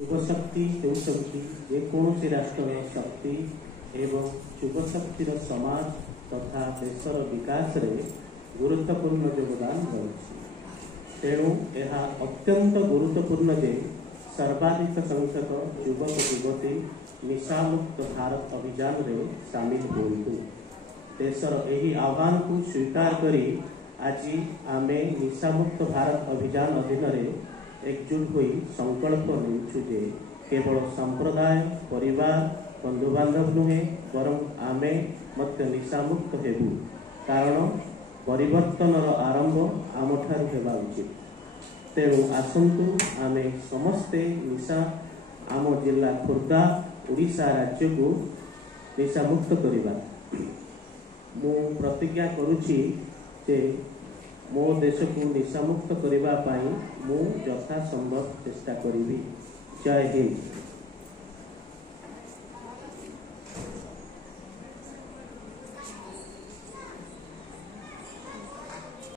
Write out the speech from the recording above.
युवशक्ति हेउछंती जेकोसी राष्ट्र शक्ति एवं युवशक्तिर समाज तथा देशर विकास रे गुरुत्वपूर्ण योगदान रही। तेणु यह अत्यंत गुरुत्वपूर्ण जे सर्वाधिक संख्यक युवक युवती निशामुक्त भारत अभियान रे सामिल होइतु। देशर एही आह्वान को स्वीकार करी आज आमे निशामुक्त भारत अभियान अधीन रे एकजुट होई संकल्प नेउछु जे केवल संप्रदाय परिवार बंधु बांधव नुहे बरं आमे मध्य निशामुक्त हेबु। कारण परिवर्तनर आरंभ आमठारु हेबा उचित। तेणु आसंतु आमे समस्ते निशा आम जिला खोर्धा ओडिशा राज्य को निशामुक्त करिबा। मु प्रतिज्ञा करुछि जे मो देश को निशामुक्त करिबा पाई मु यथासंभव चेष्टा करिबी। जय हिंद।